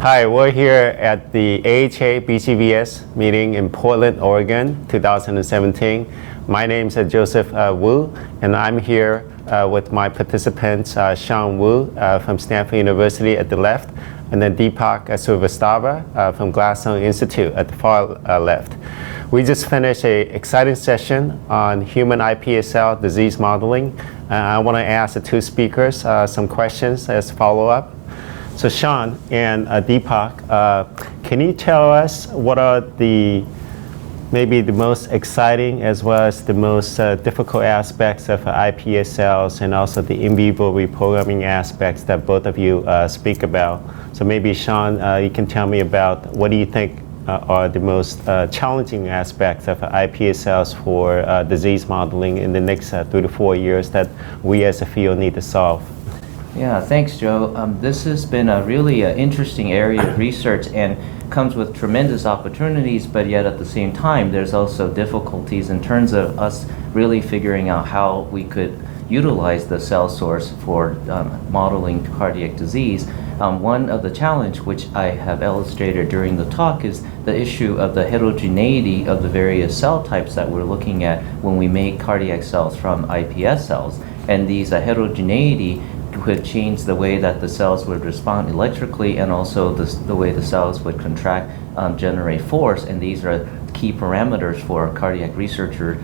Hi, we're here at the AHA BCVS meeting in Portland, Oregon, 2017. My name is Joseph Wu, and I'm here with my participants, Sean Wu from Stanford University at the left, and then Deepak Srivastava from Gladstone Institute at the far left. We just finished an exciting session on human iPSC disease modeling. I want to ask the two speakers some questions as follow-up. So Sean and Deepak, can you tell us what are maybe the most exciting as well as the most difficult aspects of iPSCs and also the in vivo reprogramming aspects that both of you speak about? So maybe Sean, you can tell me about what do you think are the most challenging aspects of iPSCs for disease modeling in the next 3 to 4 years that we as a field need to solve? Yeah, thanks, Joe. This has been a really interesting area of research and comes with tremendous opportunities, but yet at the same time, there's also difficulties in terms of us really figuring out how we could utilize the cell source for modeling cardiac disease. One of the challenge which I have illustrated during the talk is the issue of the heterogeneity of the various cell types that we're looking at when we make cardiac cells from iPS cells. And these heterogeneity could change the way that the cells would respond electrically and also the way the cells would contract, generate force. And these are key parameters for a cardiac researcher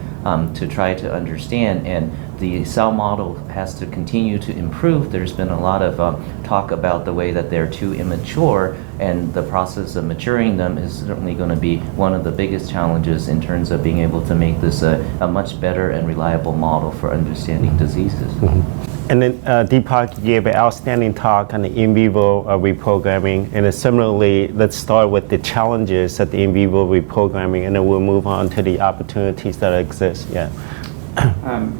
to try to understand. And the cell model has to continue to improve. There's been a lot of talk about the way that they're too immature, and the process of maturing them is certainly going to be one of the biggest challenges in terms of being able to make this a much better and reliable model for understanding diseases. And then Deepak, you gave an outstanding talk on the in vivo reprogramming. And similarly, let's start with the challenges of the in vivo reprogramming, and then we'll move on to the opportunities that exist. Yeah.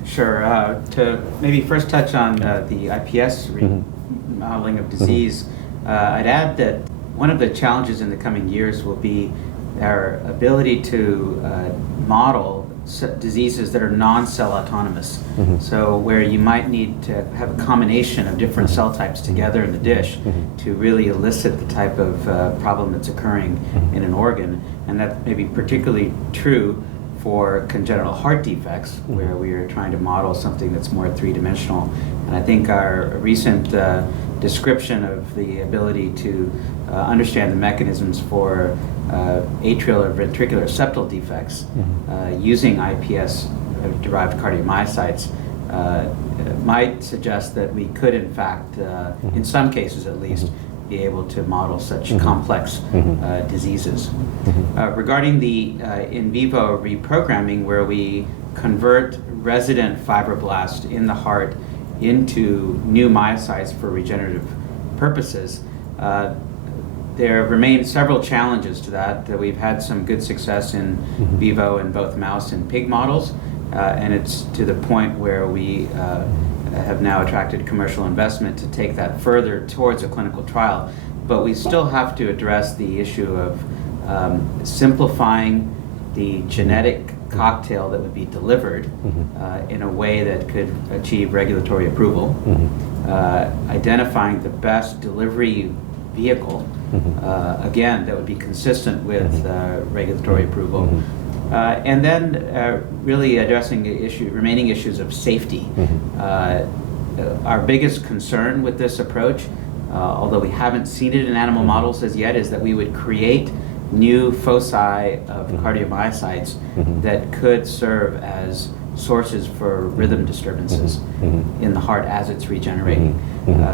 Sure. To maybe first touch on the iPS modeling of disease, I'd add that one of the challenges in the coming years will be our ability to model diseases that are non-cell autonomous. So where you might need to have a combination of different cell types together in the dish to really elicit the type of problem that's occurring in an organ. And that may be particularly true for congenital heart defects, where we are trying to model something that's more three-dimensional. And I think our recent description of the ability to understand the mechanisms for atrial or ventricular septal defects using iPS-derived cardiomyocytes might suggest that we could, in fact, in some cases at least, be able to model such complex diseases. Regarding the in vivo reprogramming, where we convert resident fibroblasts in the heart into new myocytes for regenerative purposes, there remain several challenges to that. We've had some good success in vivo in both mouse and pig models, and it's to the point where we have now attracted commercial investment to take that further towards a clinical trial. But we still have to address the issue of simplifying the genetic cocktail that would be delivered in a way that could achieve regulatory approval, identifying the best delivery vehicle, again, that would be consistent with regulatory approval, and then really addressing the remaining issues of safety. Our biggest concern with this approach, although we haven't seen it in animal models as yet, is that we would create new foci of cardiomyocytes that could serve as sources for rhythm disturbances in the heart as it's regenerating.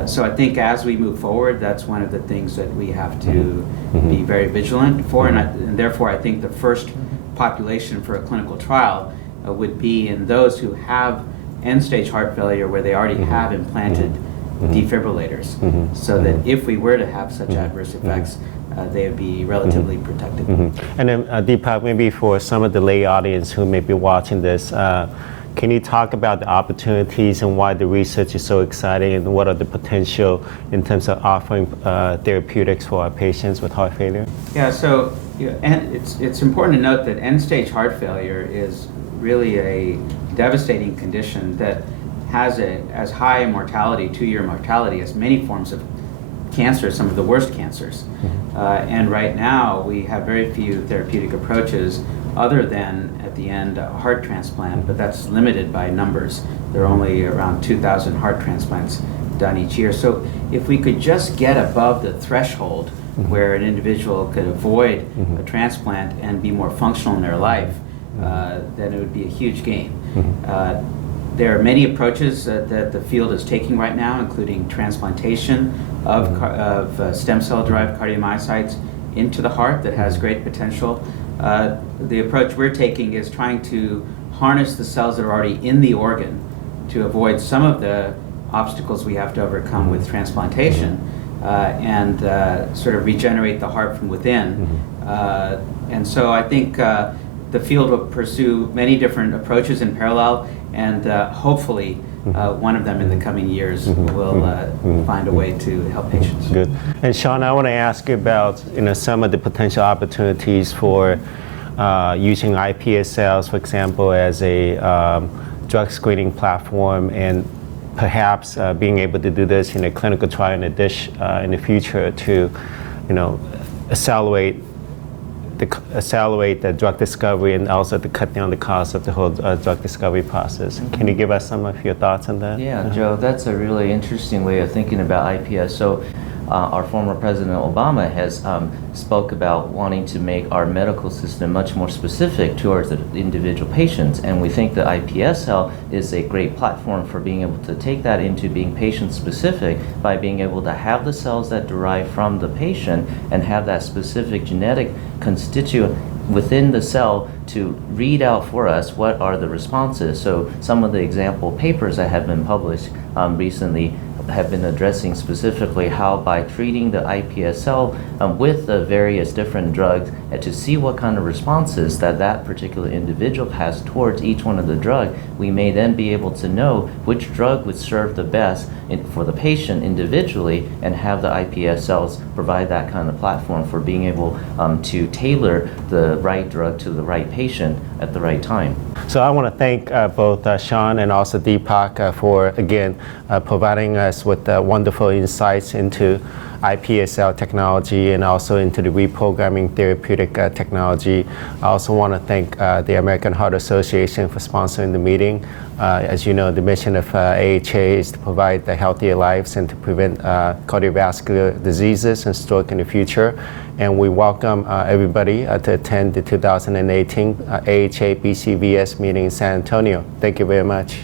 So I think as we move forward, that's one of the things that we have to be very vigilant for, and therefore I think the first population for a clinical trial would be in those who have end-stage heart failure where they already have implanted defibrillators, so that if we were to have such adverse effects, they would be relatively protected. And then Deepak, maybe for some of the lay audience who may be watching this, can you talk about the opportunities and why the research is so exciting, and what are the potential in terms of offering therapeutics for our patients with heart failure? Yeah, so and it's important to note that end-stage heart failure is really a devastating condition that has as high a mortality, 2-year mortality, as many forms of cancers, some of the worst cancers. And right now, we have very few therapeutic approaches other than, at the end, a heart transplant, but that's limited by numbers. There are only around 2,000 heart transplants done each year. So if we could just get above the threshold where an individual could avoid a transplant and be more functional in their life, then it would be a huge gain. There are many approaches that the field is taking right now, including transplantation of stem cell-derived cardiomyocytes into the heart that has great potential. The approach we're taking is trying to harness the cells that are already in the organ to avoid some of the obstacles we have to overcome with transplantation, and sort of regenerate the heart from within. And so I think the field will pursue many different approaches in parallel, and hopefully one of them in the coming years will find a way to help patients. Good. And Sean, I want to ask you about some of the potential opportunities for using iPS cells, for example, as a drug screening platform, and perhaps being able to do this in a clinical trial in a dish in the future to, accelerate the drug discovery and also to cut down the cost of the whole drug discovery process. Can you give us some of your thoughts on that? Yeah, Joe, that's a really interesting way of thinking about IPS. So our former President Obama has spoke about wanting to make our medical system much more specific towards the individual patients, and we think the iPS cell is a great platform for being able to take that into being patient-specific by being able to have the cells that derive from the patient and have that specific genetic constituent within the cell to read out for us what are the responses. So some of the example papers that have been published recently have been addressing specifically how by treating the iPS cell with the various different drugs to see what kind of responses that particular individual has towards each one of the drug, we may then be able to know which drug would serve the best for the patient individually, and have the iPS cells provide that kind of platform for being able to tailor the right drug to the right patient at the right time. So I want to thank both Sean and also Deepak for, again, providing us with wonderful insights into iPS cell technology and also into the reprogramming therapeutic technology. I also want to thank the American Heart Association for sponsoring the meeting. As you know, the mission of AHA is to provide healthier lives and to prevent cardiovascular diseases and stroke in the future. And we welcome everybody to attend the 2018 AHA BCVS meeting in San Antonio. Thank you very much.